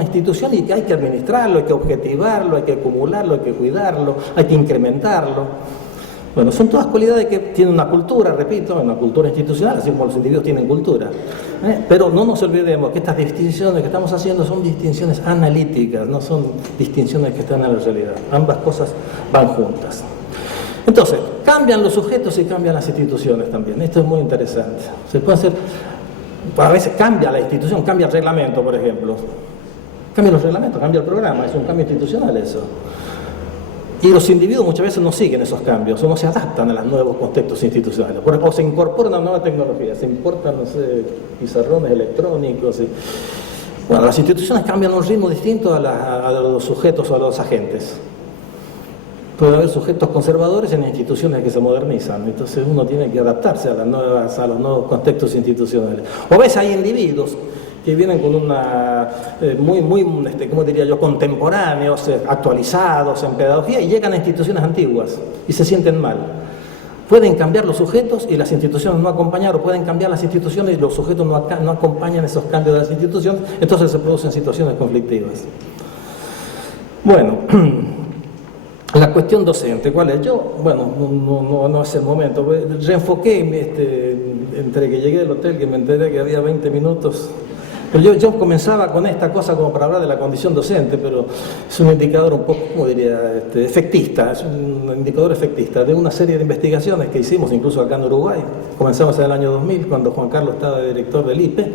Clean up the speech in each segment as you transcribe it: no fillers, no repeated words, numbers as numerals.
una institución y que hay que administrarlo, hay que objetivarlo, hay que acumularlo, hay que cuidarlo, hay que incrementarlo. Bueno, son todas cualidades que tienen una cultura, repito, una cultura institucional, así como los individuos tienen cultura. Pero no nos olvidemos que estas distinciones que estamos haciendo son distinciones analíticas, no son distinciones que están en la realidad. Ambas cosas van juntas. Entonces, cambian los sujetos y cambian las instituciones también. Esto es muy interesante. Se puede hacer, a veces cambia la institución, cambia el reglamento, por ejemplo. Cambia los reglamentos, cambia el programa, es un cambio institucional eso. Y los individuos muchas veces no siguen esos cambios o no se adaptan a los nuevos contextos institucionales. Por ejemplo, se incorpora una nueva tecnología, se importan, no sé, pizarrones electrónicos. Bueno, las instituciones cambian a un ritmo distinto a los sujetos o a los agentes. Puede haber sujetos conservadores en instituciones que se modernizan, entonces uno tiene que adaptarse a los nuevos contextos institucionales. O a veces hay individuos que vienen con una, ¿cómo diría yo?, contemporáneos, actualizados en pedagogía y llegan a instituciones antiguas y se sienten mal. Pueden cambiar los sujetos y las instituciones no acompañan, o pueden cambiar las instituciones y los sujetos no acompañan esos cambios de las instituciones, entonces se producen situaciones conflictivas. Bueno, la cuestión docente, ¿cuál es? Yo, bueno, no es el momento, reenfoqué, entre que llegué al hotel que me enteré que había 20 minutos. Pero yo comenzaba con esta cosa como para hablar de la condición docente, pero es un indicador un poco, ¿cómo diría?, efectista, es un indicador efectista de una serie de investigaciones que hicimos incluso acá en Uruguay. Comenzamos en el año 2000, cuando Juan Carlos estaba de director del IPE.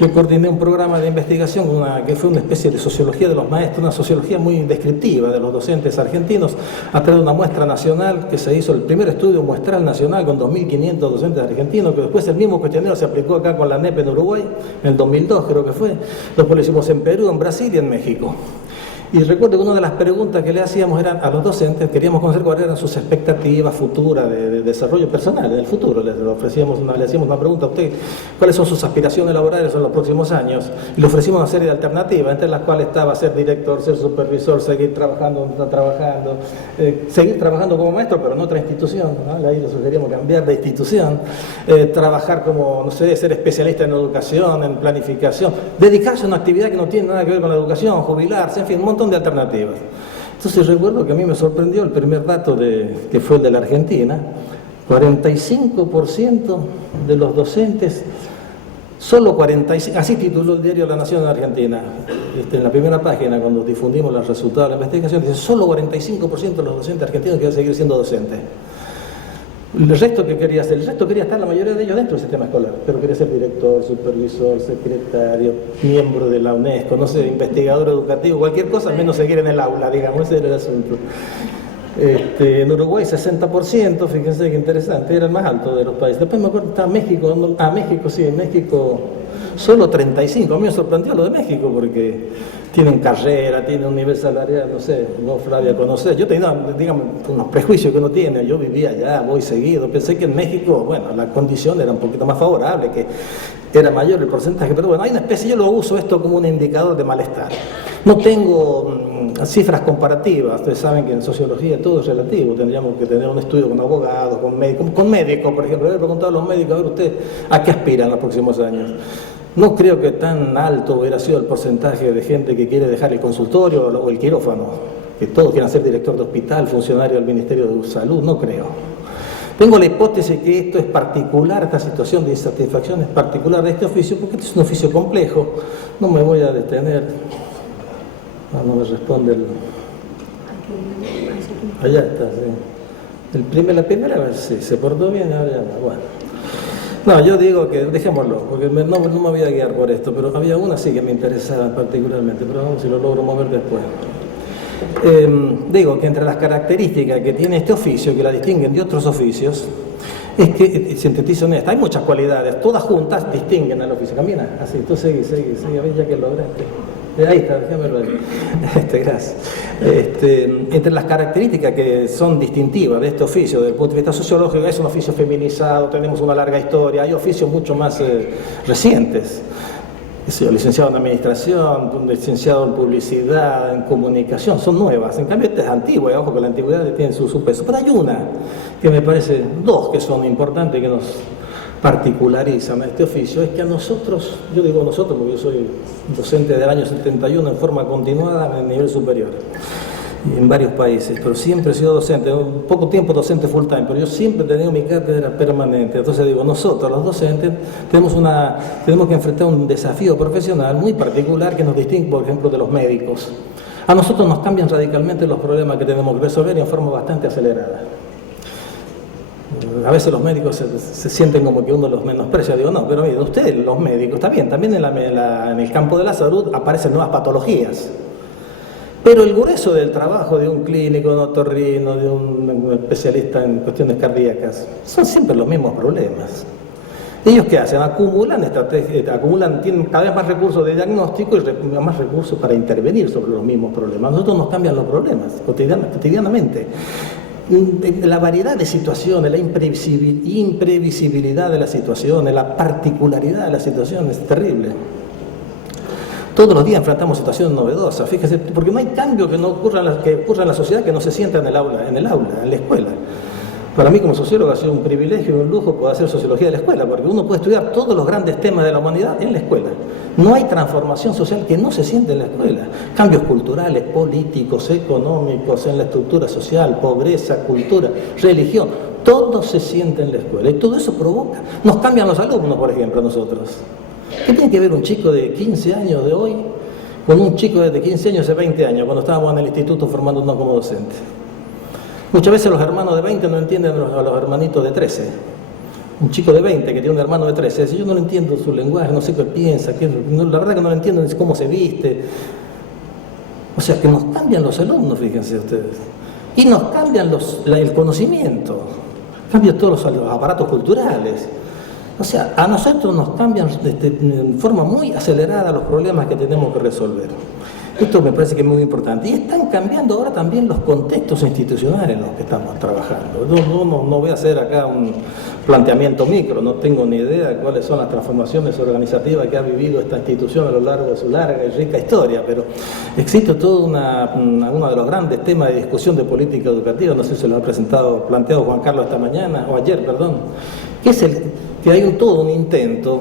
Yo coordiné un programa de investigación que fue una especie de sociología de los maestros, una sociología muy descriptiva de los docentes argentinos, a través de una muestra nacional que se hizo, el primer estudio muestral nacional con 2.500 docentes argentinos, que después el mismo cuestionario se aplicó acá con la NEP en Uruguay, en el 2002 creo que fue. Después lo hicimos en Perú, en Brasil y en México. Y recuerdo que una de las preguntas que le hacíamos eran a los docentes, queríamos conocer cuáles eran sus expectativas futuras de desarrollo personal en el futuro. Le hacíamos una pregunta a usted, ¿cuáles son sus aspiraciones laborales en los próximos años? Y le ofrecimos una serie de alternativas, entre las cuales estaba ser director, ser supervisor, seguir trabajando donde está trabajando, seguir trabajando como maestro, pero en otra institución, ¿no? Ahí le sugeríamos cambiar de institución, trabajar como, no sé, ser especialista en educación, en planificación, dedicarse a una actividad que no tiene nada que ver con la educación, jubilarse, en fin, un montón de alternativas. Entonces recuerdo que a mí me sorprendió el primer dato que fue el de la Argentina. 45% de los docentes, solo 45%, así tituló el diario La Nación en Argentina, en la primera página cuando difundimos los resultados de la investigación, dice solo 45% de los docentes argentinos quieren seguir siendo docentes. El resto que quería hacer, el resto quería estar la mayoría de ellos dentro del sistema escolar, pero quería ser director, supervisor, secretario, miembro de la UNESCO, no sé, investigador educativo, cualquier cosa menos seguir en el aula, digamos, ese era el asunto. En Uruguay 60%, fíjense qué interesante, era el más alto de los países. Después me acuerdo que estaba México, México sí, en México solo 35%, a mí me sorprendió lo de México porque tienen carrera, tienen un nivel salarial, no sé, no Flavia conocer. Yo tenía, digamos, unos prejuicios que uno tiene, yo vivía allá, voy seguido, pensé que en México, bueno, la condición era un poquito más favorable, que era mayor el porcentaje, pero bueno, hay una especie, yo lo uso esto como un indicador de malestar. No tengo cifras comparativas, ustedes saben que en sociología todo es relativo, tendríamos que tener un estudio con abogados, con médicos, por ejemplo, le he preguntado a los médicos, a ver usted, ¿a qué aspiran en los próximos años? No creo que tan alto hubiera sido el porcentaje de gente que quiere dejar el consultorio o el quirófano, que todos quieran ser director de hospital, funcionario del Ministerio de Salud, no creo. Tengo la hipótesis que esto es particular, esta situación de insatisfacción es particular de este oficio, porque este es un oficio complejo. No me voy a detener. No me responde el... Allá está, sí. La primera vez sí, se portó bien, ahora ya no. Bueno. No, yo digo que dejémoslo, porque no me voy a guiar por esto, pero había una sí que me interesaba particularmente, pero vamos si lo logro mover después. Digo que entre las características que tiene este oficio, que la distinguen de otros oficios, es que, sintetizo en esta, hay muchas cualidades, todas juntas distinguen al oficio. Camina, así, tú seguí, a ver ya que lograste. Ahí está, déjamelo ahí. Gracias. Entre las características que son distintivas de este oficio, desde el punto de vista sociológico, es un oficio feminizado, tenemos una larga historia, hay oficios mucho más recientes. Licenciado en administración, un licenciado en publicidad, en comunicación, son nuevas. En cambio, esta es antigua, ojo que la antigüedad tiene su peso. Pero hay una que me parece, dos que son importantes, que nos particularizan a este oficio es que a nosotros, yo digo nosotros porque yo soy docente del año 71 en forma continuada en el nivel superior, en varios países, pero siempre he sido docente, un poco tiempo docente full time, pero yo siempre he tenido mi cátedra permanente. Entonces digo, nosotros los docentes tenemos que enfrentar un desafío profesional muy particular que nos distingue, por ejemplo, de los médicos. A nosotros nos cambian radicalmente los problemas que tenemos que resolver y en forma bastante acelerada. A veces los médicos se sienten como que uno los menosprecia. Digo, no, pero miren, ustedes, los médicos, está bien, también en el campo de la salud aparecen nuevas patologías. Pero el grueso del trabajo de un clínico, de un otorrino, de un especialista en cuestiones cardíacas, son siempre los mismos problemas. ¿Ellos qué hacen? Acumulan estrategias, tienen cada vez más recursos de diagnóstico y más recursos para intervenir sobre los mismos problemas. Nosotros nos cambian los problemas cotidianamente. La variedad de situaciones, la imprevisibilidad de las situaciones, la particularidad de las situaciones es terrible. Todos los días enfrentamos situaciones novedosas, fíjese, porque no hay cambio que ocurra en la sociedad que no se sienta en el aula, en la escuela. Para mí como sociólogo ha sido un privilegio y un lujo poder hacer sociología de la escuela, porque uno puede estudiar todos los grandes temas de la humanidad en la escuela. No hay transformación social que no se siente en la escuela. Cambios culturales, políticos, económicos, en la estructura social, pobreza, cultura, religión, todo se siente en la escuela. Y todo eso provoca. Nos cambian los alumnos, por ejemplo, nosotros. ¿Qué tiene que ver un chico de 15 años de hoy con un chico de 15 años de 20 años, cuando estábamos en el instituto formándonos como docentes? Muchas veces los hermanos de 20 no entienden a los hermanitos de 13. Un chico de 20 que tiene un hermano de 13, dice, yo no le entiendo su lenguaje, no sé qué piensa, la verdad que no le entiendo ni cómo se viste. O sea, que nos cambian los alumnos, fíjense ustedes. Y nos cambian el conocimiento, cambian todos los aparatos culturales. O sea, a nosotros nos cambian en forma muy acelerada los problemas que tenemos que resolver. Esto me parece que es muy importante. Y están cambiando ahora también los contextos institucionales en los que estamos trabajando. No voy a hacer acá un planteamiento micro, no tengo ni idea de cuáles son las transformaciones organizativas que ha vivido esta institución a lo largo de su larga y rica historia, pero existe todo uno de los grandes temas de discusión de política educativa, no sé si se lo ha planteado Juan Carlos esta mañana, o ayer, perdón, que es que hay todo un intento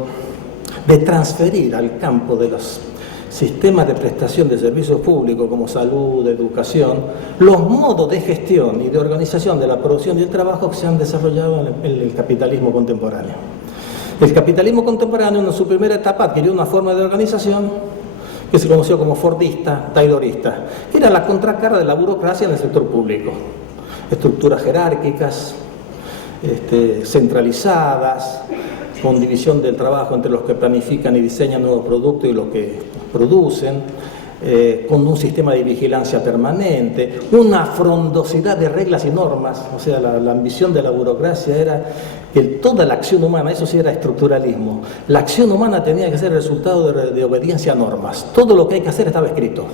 de transferir al campo de los sistemas de prestación de servicios públicos como salud, educación, los modos de gestión y de organización de la producción y el trabajo que se han desarrollado en el capitalismo contemporáneo. El capitalismo contemporáneo en su primera etapa adquirió una forma de organización que se conoció como fordista, taylorista, que era la contracara de la burocracia en el sector público. Estructuras jerárquicas, centralizadas, con división del trabajo entre los que planifican y diseñan nuevos productos y los que producen, con un sistema de vigilancia permanente, una frondosidad de reglas y normas. O sea, la ambición de la burocracia era que toda la acción humana, eso sí era estructuralismo, la acción humana tenía que ser el resultado de obediencia a normas. Todo lo que hay que hacer estaba escrito.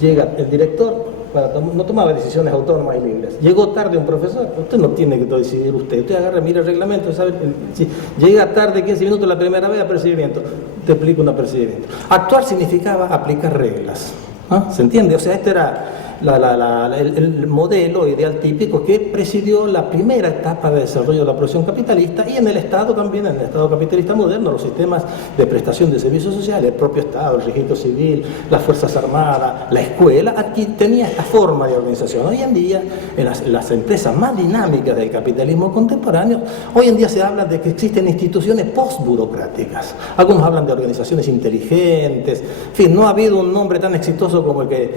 Llega el director, no tomaba decisiones autónomas y libres. Llegó tarde un profesor, usted no tiene que decidir usted agarra, mira el reglamento, sabe, si llega tarde 15 minutos la primera vez, apercibimiento, te explico un apercibimiento. Actuar significaba aplicar reglas, ¿no? ¿Se entiende? O sea, este era el modelo ideal típico que presidió la primera etapa de desarrollo de la producción capitalista, y en el Estado también, en el Estado capitalista moderno, los sistemas de prestación de servicios sociales, el propio Estado, el registro civil, las Fuerzas Armadas, la escuela, aquí tenía esta forma de organización. Hoy en día, en las empresas más dinámicas del capitalismo contemporáneo, hoy en día se habla de que existen instituciones postburocráticas. Algunos hablan de organizaciones inteligentes, en fin, no ha habido un nombre tan exitoso como el que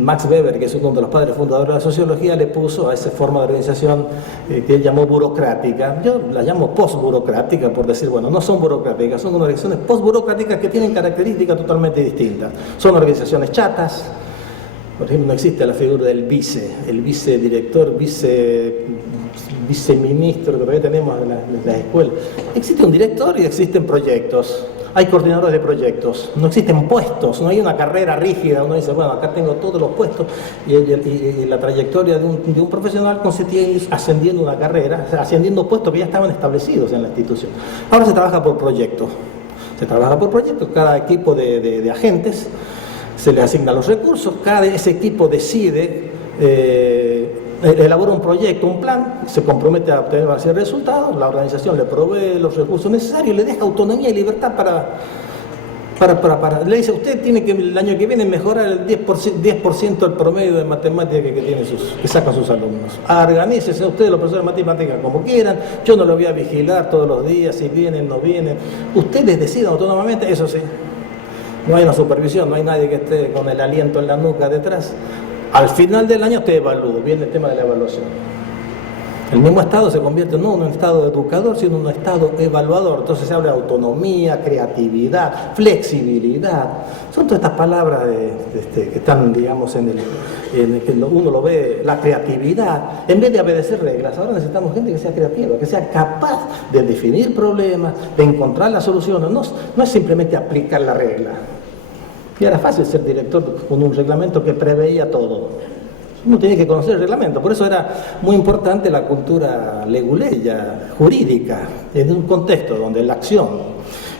Max Weber, que es uno de los padres fundadores de la sociología, le puso a esa forma de organización que él llamó burocrática. Yo la llamo postburocrática por decir, bueno, no son burocráticas, son organizaciones postburocráticas que tienen características totalmente distintas. Son organizaciones chatas. Por ejemplo, no existe la figura del el vicedirector, viceministro que todavía tenemos en las escuelas. Existe un director y existen proyectos. Hay coordinadores de proyectos, no existen puestos, no hay una carrera rígida, uno dice, bueno, acá tengo todos los puestos, y la trayectoria de un profesional consistía en ir ascendiendo una carrera, ascendiendo puestos que ya estaban establecidos en la institución. Ahora se trabaja por proyectos, cada equipo de agentes se le asigna los recursos, ese equipo decide elabora un proyecto, un plan, se compromete a obtener una serie de resultados, la organización le provee los recursos necesarios, le deja autonomía y libertad le dice, usted tiene que el año que viene mejorar el 10% el promedio de matemática que sacan sus alumnos. Organícese ustedes los profesores de matemáticas como quieran, yo no lo voy a vigilar todos los días, si vienen, no vienen. Ustedes decidan autónomamente, eso sí. No hay una supervisión, no hay nadie que esté con el aliento en la nuca detrás. Al final del año te evalúo, viene el tema de la evaluación. El mismo Estado se convierte no en un Estado educador, sino en un Estado evaluador. Entonces se habla de autonomía, creatividad, flexibilidad. Son todas estas palabras que están, digamos, en el que uno lo ve, la creatividad. En vez de obedecer reglas, ahora necesitamos gente que sea creativa, que sea capaz de definir problemas, de encontrar las soluciones. No es simplemente aplicar la regla. Y era fácil ser director con un reglamento que preveía todo. Uno tiene que conocer el reglamento, por eso era muy importante la cultura leguleya, jurídica, en un contexto donde la acción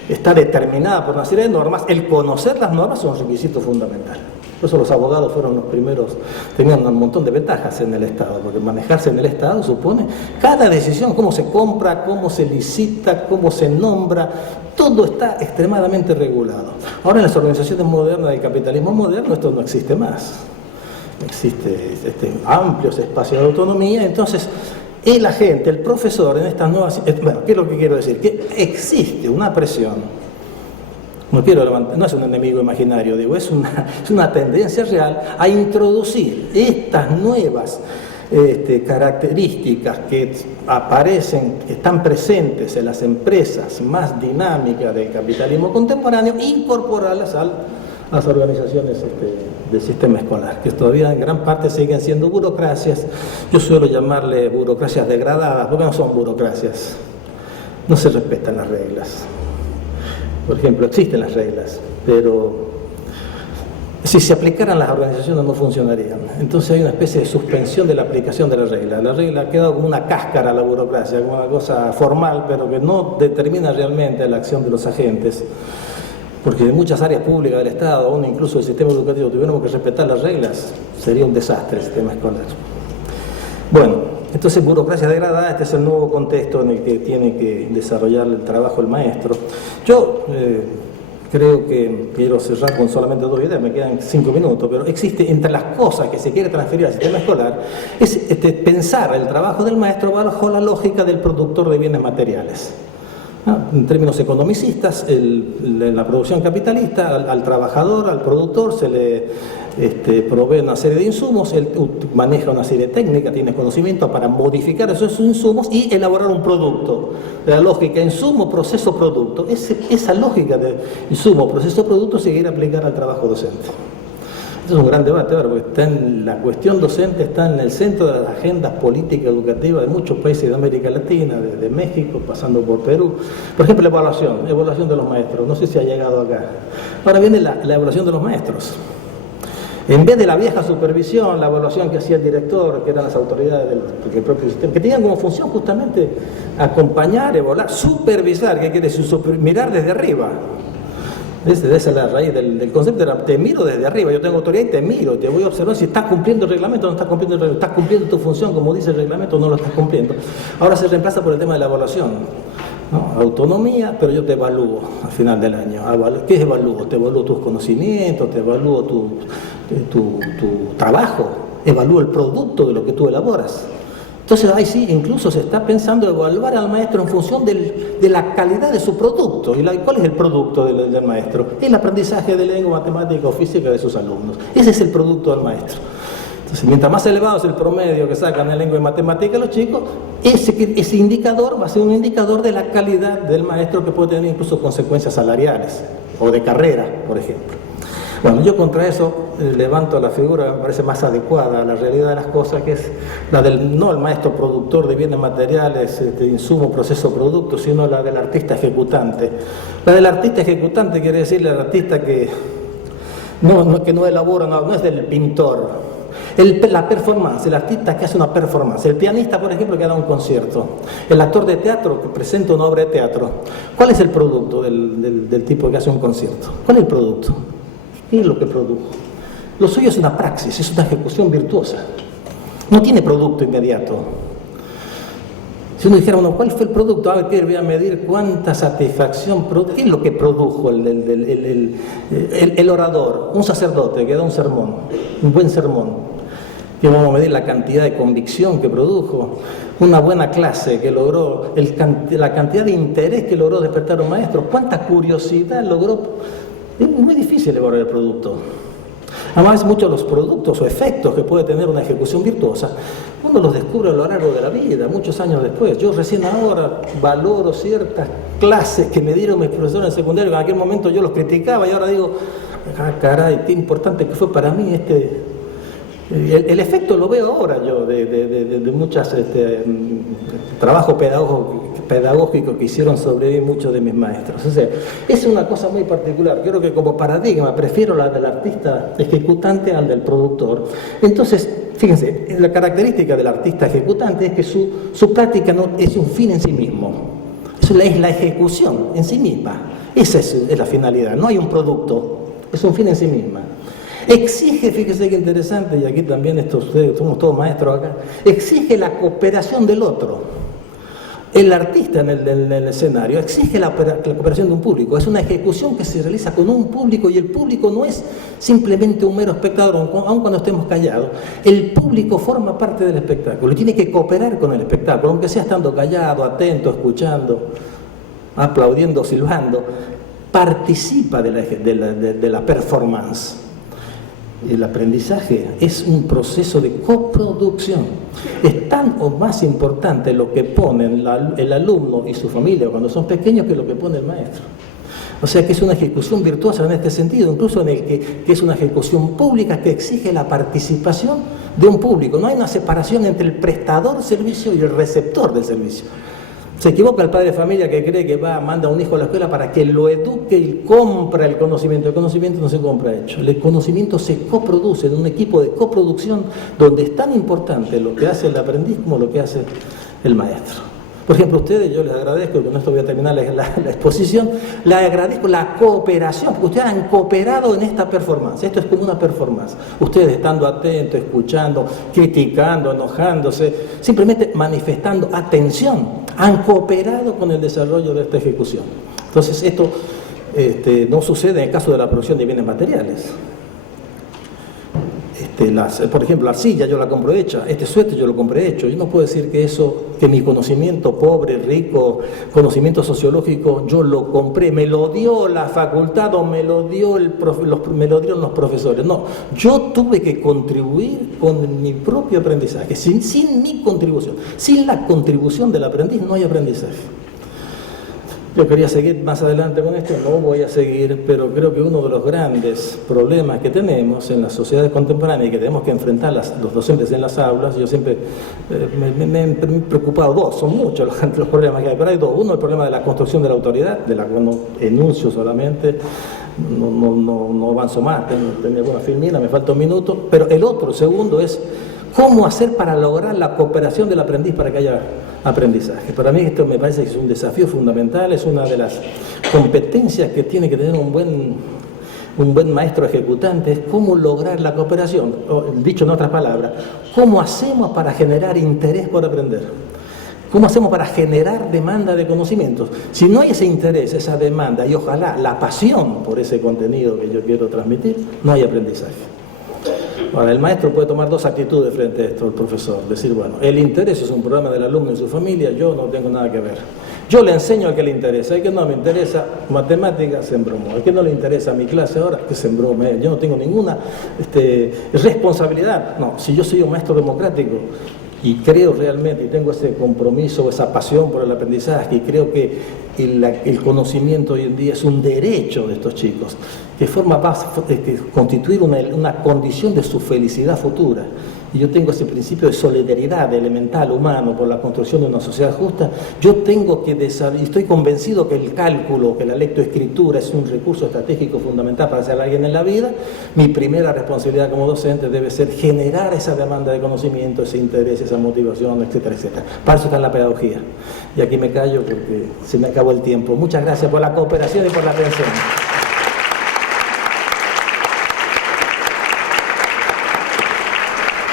está determinada por una serie de normas. El conocer las normas es un requisito fundamental. Por eso los abogados fueron los primeros, tenían un montón de ventajas en el Estado, porque manejarse en el Estado supone cada decisión, cómo se compra, cómo se licita, cómo se nombra, todo está extremadamente regulado. Ahora en las organizaciones modernas del capitalismo moderno esto no existe más. Existe amplios espacios de autonomía, entonces el agente, el profesor en estas nuevas... Bueno, ¿qué es lo que quiero decir? Que existe una presión, no es un enemigo imaginario, digo, es una tendencia real a introducir estas nuevas características que aparecen, que están presentes en las empresas más dinámicas del capitalismo contemporáneo, incorporarlas a las organizaciones del sistema escolar, que todavía en gran parte siguen siendo burocracias. Yo suelo llamarle burocracias degradadas, porque no son burocracias, no se respetan las reglas. Por ejemplo, existen las reglas, pero si se aplicaran las organizaciones no funcionarían. Entonces hay una especie de suspensión de la aplicación de la regla. La regla ha quedado como una cáscara a la burocracia, como una cosa formal, pero que no determina realmente la acción de los agentes. Porque en muchas áreas públicas del Estado, aún incluso el sistema educativo, tuviéramos que respetar las reglas, sería un desastre el sistema escolar. Bueno, entonces burocracia degradada, este es el nuevo contexto en el que tiene que desarrollar el trabajo el maestro. Yo creo que quiero cerrar con solamente 2 ideas, me quedan 5 minutos, pero existe entre las cosas que se quiere transferir al sistema escolar, es pensar el trabajo del maestro bajo la lógica del productor de bienes materiales. En términos economicistas, en la producción capitalista, al trabajador, al productor, se le provee una serie de insumos, él maneja una serie de técnicas, tiene conocimiento para modificar esos insumos y elaborar un producto. La lógica insumo, proceso, producto. Esa lógica de insumo, proceso, producto se quiere aplicar al trabajo docente. Este es un gran debate ahora, porque la cuestión docente está en el centro de las agendas políticas educativas de muchos países de América Latina, desde México, pasando por Perú. Por ejemplo, la evaluación de los maestros, no sé si ha llegado acá. Ahora viene la evaluación de los maestros. En vez de la vieja supervisión, la evaluación que hacía el director, que eran las autoridades del propio sistema, que tenían como función justamente acompañar, evaluar, supervisar, ¿qué quiere decir? Mirar desde arriba. Esa es la raíz del concepto, era te miro desde arriba, yo tengo autoridad y te miro, te voy a observar si estás cumpliendo el reglamento o no estás cumpliendo el reglamento, estás cumpliendo tu función como dice el reglamento o no lo estás cumpliendo. Ahora se reemplaza por el tema de la evaluación, ¿no? Autonomía, pero yo te evalúo al final del año. ¿Qué es evalúo? Te evalúo tus conocimientos, te evalúo tu trabajo, evalúo el producto de lo que tú elaboras. Entonces ahí sí, incluso se está pensando evaluar al maestro en función de la calidad de su producto. ¿Y cuál es el producto del maestro? El aprendizaje de lengua, matemática o física de sus alumnos. Ese es el producto del maestro. Entonces, mientras más elevado es el promedio que sacan en lengua y matemática los chicos, ese indicador va a ser un indicador de la calidad del maestro, que puede tener incluso consecuencias salariales o de carrera, por ejemplo. Bueno, yo contra eso levanto la figura que me parece más adecuada a la realidad de las cosas, que es la no el maestro productor de bienes materiales, insumo, proceso, producto, sino la del artista ejecutante. La del artista ejecutante quiere decirle al artista que no elabora, no es del pintor. La performance, el artista que hace una performance, el pianista, por ejemplo, que da un concierto, el actor de teatro que presenta una obra de teatro. ¿Cuál es el producto del tipo que hace un concierto? ¿Cuál es el producto? ¿Qué es lo que produjo? Lo suyo es una praxis, es una ejecución virtuosa. no tiene producto inmediato. Si uno dijera, bueno, ¿cuál fue el producto? A ver, voy a medir cuánta satisfacción, ¿qué es lo que produjo el orador? Un sacerdote que da un sermón, un buen sermón. Que vamos a medir la cantidad de convicción que produjo, una buena clase que logró, la cantidad de interés que logró despertar un maestro, cuánta curiosidad logró. Es muy difícil evaluar el producto. Además, muchos de los productos o efectos que puede tener una ejecución virtuosa, uno los descubre a lo largo de la vida, muchos años después. Yo recién ahora valoro ciertas clases que me dieron mis profesores en secundario, en aquel momento yo los criticaba y ahora digo, caray, qué importante que fue para mí el efecto lo veo ahora yo de muchos trabajos pedagógicos que hicieron sobrevivir muchos de mis maestros. O sea, es una cosa muy particular. Creo que como paradigma prefiero la del artista ejecutante al del productor. Entonces, fíjense, la característica del artista ejecutante es que su práctica no es un fin en sí mismo. Es la ejecución en sí misma. Esa es la finalidad. No hay un producto, es un fin en sí misma. Exige, fíjese qué interesante, y aquí también ustedes somos todos maestros acá, exige la cooperación del otro. El artista en el escenario exige la cooperación de un público. Es una ejecución que se realiza con un público y el público no es simplemente un mero espectador, aun cuando estemos callados. El público forma parte del espectáculo y tiene que cooperar con el espectáculo, aunque sea estando callado, atento, escuchando, aplaudiendo, silbando. Participa de la performance. El aprendizaje es un proceso de coproducción. Es tan o más importante lo que pone el alumno y su familia cuando son pequeños que lo que pone el maestro. O sea que es una ejecución virtuosa en este sentido, incluso en el que es una ejecución pública que exige la participación de un público. No hay una separación entre el prestador del servicio y el receptor del servicio. Se equivoca el padre de familia que cree que manda a un hijo a la escuela para que lo eduque y compra el conocimiento. El conocimiento no se compra hecho. El conocimiento se coproduce en un equipo de coproducción donde es tan importante lo que hace el aprendiz como lo que hace el maestro. Por ejemplo, ustedes, yo les agradezco, con esto voy a terminar la exposición, les agradezco la cooperación, porque ustedes han cooperado en esta performance. Esto es como una performance. Ustedes estando atentos, escuchando, criticando, enojándose, simplemente manifestando atención, han cooperado con el desarrollo de esta ejecución. Entonces, esto no sucede en el caso de la producción de bienes materiales. Por ejemplo, la arcilla yo la compro hecha, este suéter yo lo compré hecho. Yo no puedo decir que mi conocimiento pobre, rico, conocimiento sociológico, yo lo compré, me lo dio la facultad o me lo dieron los profesores. No, yo tuve que contribuir con mi propio aprendizaje, sin mi contribución. Sin la contribución del aprendiz no hay aprendizaje. Yo quería seguir más adelante con esto, no voy a seguir, pero creo que uno de los grandes problemas que tenemos en las sociedades contemporáneas y que tenemos que enfrentar los docentes en las aulas, yo siempre me he preocupado son muchos los problemas que hay, pero hay dos. Uno, el problema de la construcción de la autoridad, de la cual no enuncio solamente, no avanzo más, tengo alguna filmina, me falta un minuto, pero el otro, segundo, es cómo hacer para lograr la cooperación del aprendiz para que haya aprendizaje. Para mí esto me parece que es un desafío fundamental, es una de las competencias que tiene que tener un buen maestro ejecutante, es cómo lograr la cooperación, o, dicho en otras palabras, cómo hacemos para generar interés por aprender, cómo hacemos para generar demanda de conocimientos. Si no hay ese interés, esa demanda y ojalá la pasión por ese contenido que yo quiero transmitir, no hay aprendizaje. Ahora, el maestro puede tomar dos actitudes frente a esto, el profesor. Decir, bueno, el interés es un problema del alumno y su familia, yo no tengo nada que ver. Yo le enseño al que le interesa, al que no me interesa matemáticas, se embromó. Al que no le interesa mi clase ahora, que se embrome. Yo no tengo ninguna responsabilidad. No, si yo soy un maestro democrático y creo realmente, y tengo ese compromiso, esa pasión por el aprendizaje, y creo que el conocimiento hoy en día es un derecho de estos chicos, que va a constituir una condición de su felicidad futura. Y yo tengo ese principio de solidaridad elemental, humano, por la construcción de una sociedad justa. Yo tengo que desarrollar, y estoy convencido que el cálculo, que la lectoescritura es un recurso estratégico fundamental para ser alguien en la vida. Mi primera responsabilidad como docente debe ser generar esa demanda de conocimiento, ese interés, esa motivación, etcétera, etcétera. Para eso está en la pedagogía. Y aquí me callo porque se me acabó el tiempo. Muchas gracias por la cooperación y por la atención.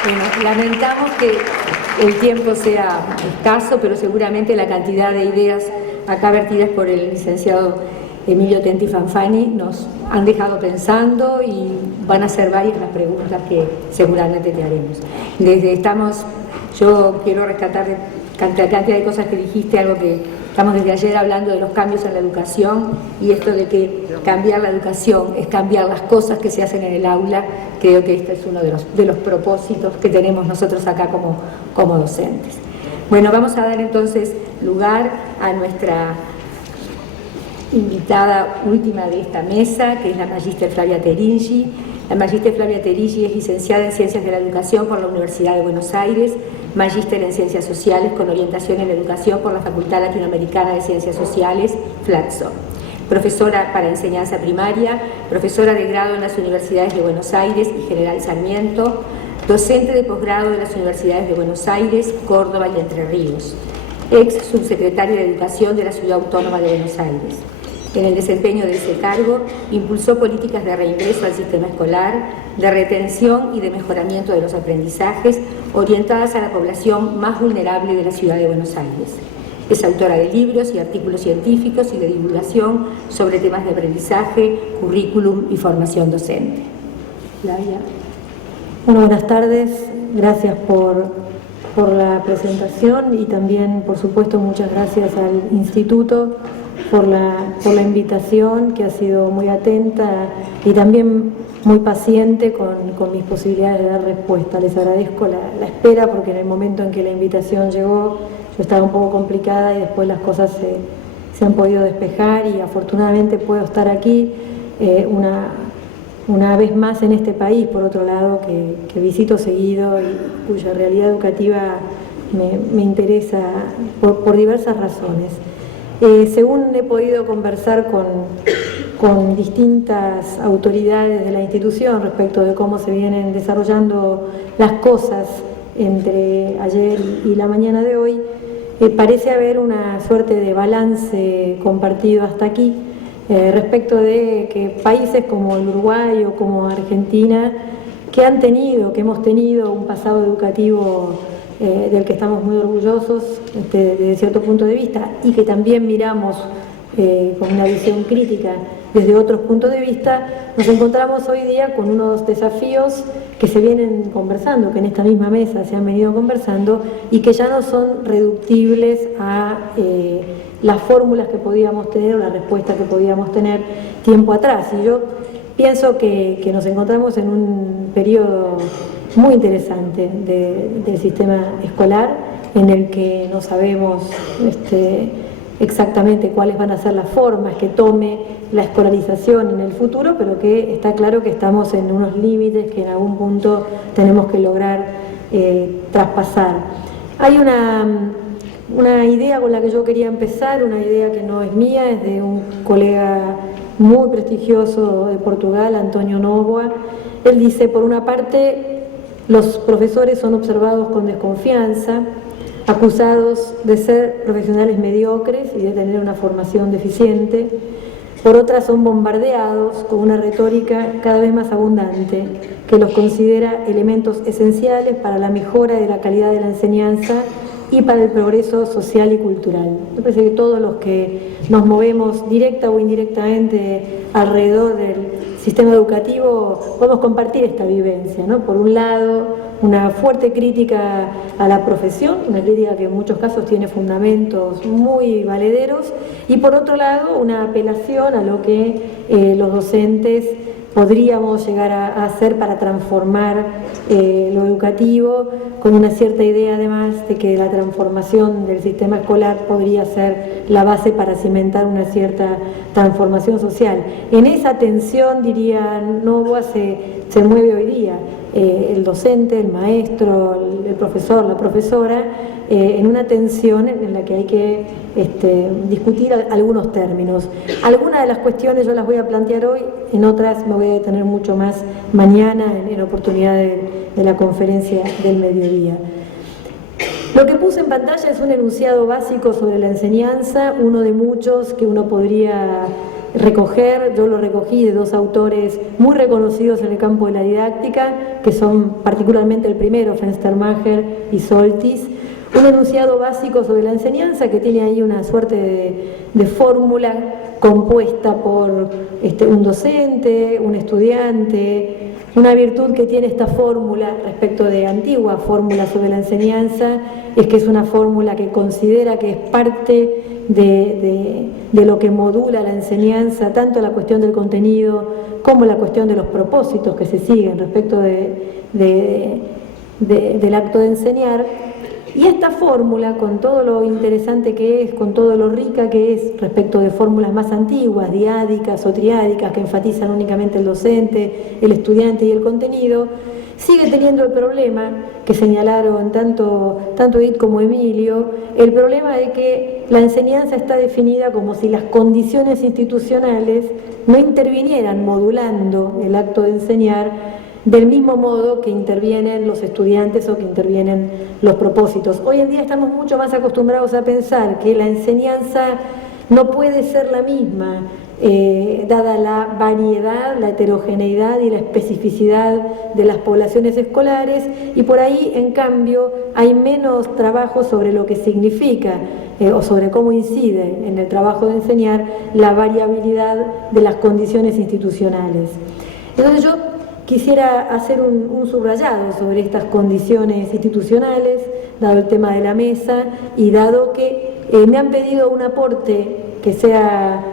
Bueno, lamentamos que el tiempo sea escaso, pero seguramente la cantidad de ideas acá vertidas por el licenciado Emilio Tenti Fanfani nos han dejado pensando y van a ser varias las preguntas que seguramente te haremos. Yo quiero rescatar la cantidad de cosas que dijiste, algo que estamos desde ayer hablando de los cambios en la educación, y esto de que cambiar la educación es cambiar las cosas que se hacen en el aula. Creo que este es uno de los propósitos que tenemos nosotros acá como docentes. Bueno, vamos a dar entonces lugar a nuestra invitada última de esta mesa, que es la Magíster Flavia Teringi. La Magíster Flavia Teringi es licenciada en Ciencias de la Educación por la Universidad de Buenos Aires, magíster en Ciencias Sociales con orientación en Educación por la Facultad Latinoamericana de Ciencias Sociales, FLACSO. Profesora para enseñanza primaria, profesora de grado en las Universidades de Buenos Aires y General Sarmiento, docente de posgrado de las Universidades de Buenos Aires, Córdoba y Entre Ríos, ex subsecretaria de Educación de la Ciudad Autónoma de Buenos Aires. En el desempeño de ese cargo, impulsó políticas de reingreso al sistema escolar, de retención y de mejoramiento de los aprendizajes, orientadas a la población más vulnerable de la ciudad de Buenos Aires. Es autora de libros y artículos científicos y de divulgación sobre temas de aprendizaje, currículum y formación docente. Flavia. Bueno, buenas tardes. Gracias por la presentación y también, por supuesto, muchas gracias al Instituto por la invitación, que ha sido muy atenta y también muy paciente con mis posibilidades de dar respuesta. Les agradezco la espera, porque en el momento en que la invitación llegó yo estaba un poco complicada y después las cosas se han podido despejar y afortunadamente puedo estar aquí una vez más en este país, por otro lado, que visito seguido y cuya realidad educativa me interesa por diversas razones. Según he podido conversar con distintas autoridades de la institución respecto de cómo se vienen desarrollando las cosas entre ayer y la mañana de hoy, parece haber una suerte de balance compartido hasta aquí respecto de que países como el Uruguay o como Argentina, que hemos tenido un pasado educativo del que estamos muy orgullosos desde cierto punto de vista, y que también miramos con una visión crítica desde otros puntos de vista, nos encontramos hoy día con unos desafíos que se vienen conversando, que en esta misma mesa se han venido conversando y que ya no son reductibles a las fórmulas que podíamos tener o la respuesta que podíamos tener tiempo atrás. Y yo pienso que nos encontramos en un periodo muy interesante del sistema escolar, en el que no sabemos exactamente cuáles van a ser las formas que tome la escolarización en el futuro, pero que está claro que estamos en unos límites que en algún punto tenemos que lograr traspasar. Hay una idea con la que yo quería empezar, una idea que no es mía, es de un colega muy prestigioso de Portugal, António Noboa. Él dice: por una parte, los profesores son observados con desconfianza, acusados de ser profesionales mediocres y de tener una formación deficiente. Por otra, son bombardeados con una retórica cada vez más abundante que los considera elementos esenciales para la mejora de la calidad de la enseñanza y para el progreso social y cultural. Me parece que todos los que nos movemos directa o indirectamente alrededor del sistema educativo podemos compartir esta vivencia, ¿no? Por un lado, una fuerte crítica a la profesión, una crítica que en muchos casos tiene fundamentos muy valederos, y por otro lado, una apelación a lo que los docentes podríamos llegar a hacer para transformar lo educativo, con una cierta idea además de que la transformación del sistema escolar podría ser la base para cimentar una cierta transformación social. En esa tensión, diría Noboa, se mueve hoy día el docente, el maestro, el profesor, la profesora, en una tensión en la que hay que discutir algunos términos. Algunas de las cuestiones yo las voy a plantear hoy, en otras me voy a detener mucho más mañana en oportunidad de la conferencia del mediodía. Lo que puse en pantalla es un enunciado básico sobre la enseñanza, uno de muchos que uno podría recoger, yo lo recogí de dos autores muy reconocidos en el campo de la didáctica, que son particularmente el primero, Fenstermacher y Soltis, un enunciado básico sobre la enseñanza que tiene ahí una suerte de fórmula compuesta por un docente, un estudiante. Una virtud que tiene esta fórmula respecto de antigua fórmula sobre la enseñanza es que es una fórmula que considera que es parte de lo que modula la enseñanza, tanto la cuestión del contenido como la cuestión de los propósitos que se siguen respecto del acto de enseñar. Y esta fórmula, con todo lo interesante que es, con todo lo rica que es respecto de fórmulas más antiguas, diádicas o triádicas, que enfatizan únicamente el docente, el estudiante y el contenido, sigue teniendo el problema que señalaron tanto Edith como Emilio, el problema de que la enseñanza está definida como si las condiciones institucionales no intervinieran modulando el acto de enseñar del mismo modo que intervienen los estudiantes o que intervienen los propósitos. Hoy en día estamos mucho más acostumbrados a pensar que la enseñanza no puede ser la misma, dada la variedad, la heterogeneidad y la especificidad de las poblaciones escolares, y por ahí, en cambio, hay menos trabajo sobre lo que significa o sobre cómo incide en el trabajo de enseñar la variabilidad de las condiciones institucionales. Entonces yo quisiera hacer un subrayado sobre estas condiciones institucionales, dado el tema de la mesa y dado que me han pedido un aporte que sea